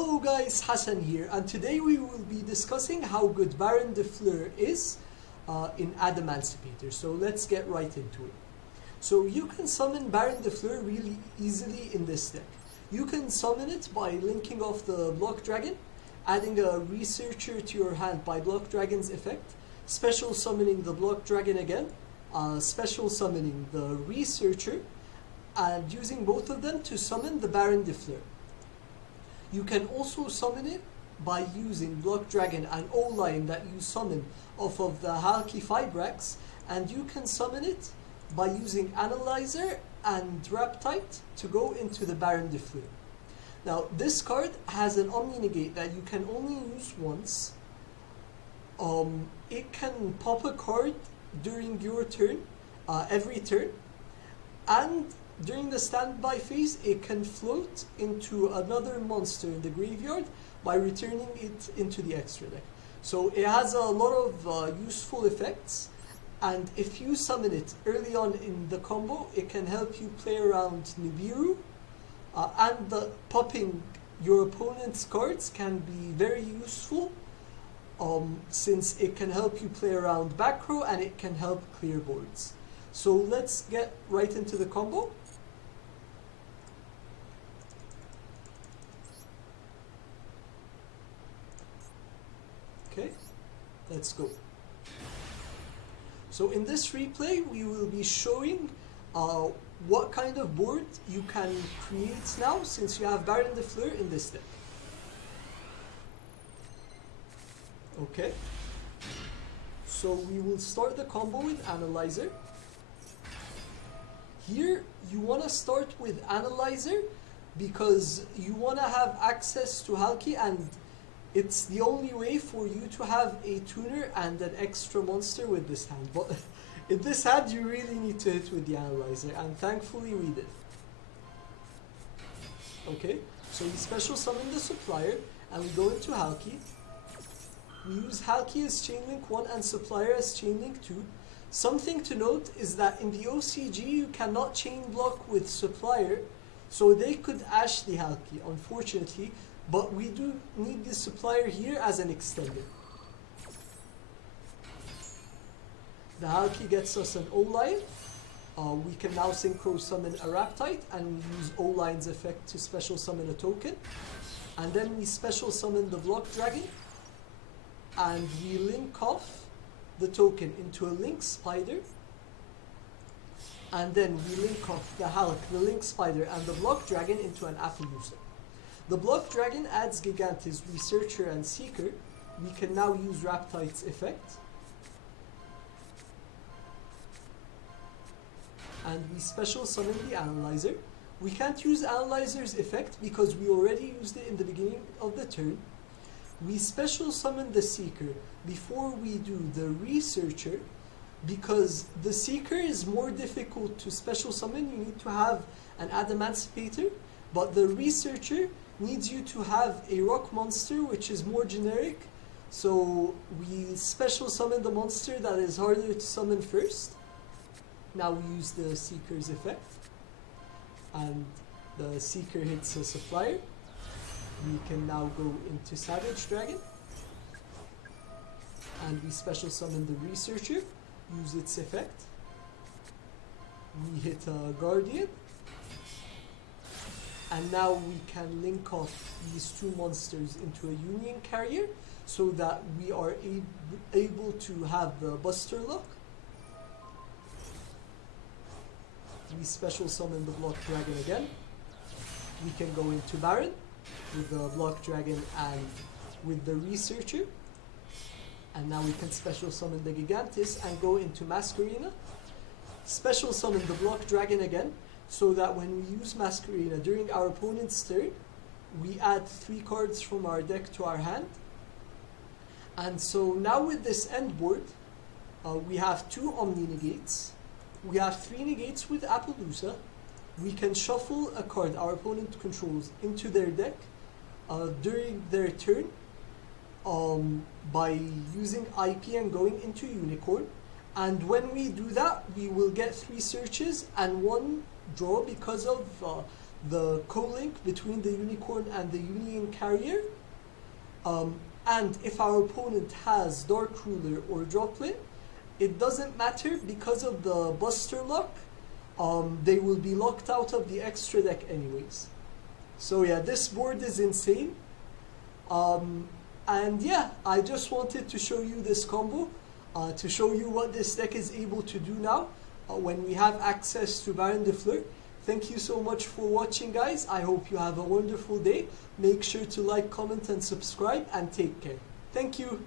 Hello guys, Hassan here, and today we will be discussing how good Baronne De Fleur is in adamancipators. So let's get right into it. So you can summon Baronne De Fleur really easily in this deck. You can summon it by linking off the Block Dragon, adding a Researcher to your hand by Block Dragon's effect, special summoning the Block Dragon again, special summoning the Researcher, and using both of them to summon the Baronne De Fleur. You can also summon it by using Block Dragon and O-Line that you summon off of the Halki Fibrax, and you can summon it by using Analyzer and Raptite to go into the Baronne De Fleur. Now this card has an Omni Negate that you can only use once. It can pop a card during your turn, every turn, and during the standby phase, it can float into another monster in the graveyard by returning it into the extra deck. So it has a lot of useful effects, and if you summon it early on in the combo, it can help you play around Nibiru, and popping your opponent's cards can be very useful, since it can help you play around back row and it can help clear boards. So let's get right into the combo. Okay, let's go. So in this replay, we will be showing what kind of board you can create now since you have Baronne De Fleur in this deck. Okay, so we will start the combo with Analyzer. Here, you want to start with Analyzer because you want to have access to Halki, and it's the only way for you to have a tuner and an extra monster with this hand. But in this hand, you really need to hit with the Analyzer, and thankfully we did. Okay, so we special summon the Supplier, and we go into Halki. We use Halki as Chainlink 1 and Supplier as Chainlink 2. Something to note is that in the OCG, you cannot chain block with Supplier, so they could Ash the Halki, unfortunately. But we do need the Supplier here as an extender. The Halki gets us an O-Line. We can now synchro summon a Raptite and use O-Line's effect to special summon a token. And then we special summon the Block Dragon. And we link off the token into a Link Spider. And then we link off the Hulk, the Link Spider, and the Block Dragon into an Appaloosa. The Block Dragon adds Gigantes, Researcher, and Seeker. We can now use Raptite's effect. And we special summon the Analyzer. We can't use Analyzer's effect because we already used it in the beginning of the turn. We special summon the Seeker before we do the Researcher because the Seeker is more difficult to special summon. You need to have an Adamancipator, but the Researcher needs you to have a rock monster which is more generic, so we special summon the monster that is harder to summon first. Now we use the Seeker's effect, and the Seeker hits a Supplier. We can now go into Savage Dragon, and we special summon the Researcher, use its effect. We hit a Guardian. And now we can link off these two monsters into a Union Carrier so that we are able to have the Buster Lock. We special summon the Block Dragon again. We can go into Baron with the Block Dragon and with the Researcher. And now we can special summon the Gigantes and go into Masquerena. Special summon the Block Dragon again, so that when we use Masquerena during our opponent's turn, we add 3 cards from our deck to our hand. And so now with this end board, we have 2 Omni Negates. We have 3 Negates with Appaloosa. We can shuffle a card our opponent controls into their deck during their turn by using IP and going into Unicorn. And when we do that, we will get 3 searches and 1 draw because of the co-link between the unicorn and the union carrier. And if our opponent has Dark Ruler or Droplet, it doesn't matter because of the Buster Luck. They will be locked out of the extra deck anyways. So yeah, this board is insane. And yeah, I just wanted to show you this combo, to show you what this deck is able to do now when we have access to Baronne De Fleur. Thank you so much for watching, guys. I hope you have a wonderful day. Make sure to like, comment, and subscribe, and take care. Thank you.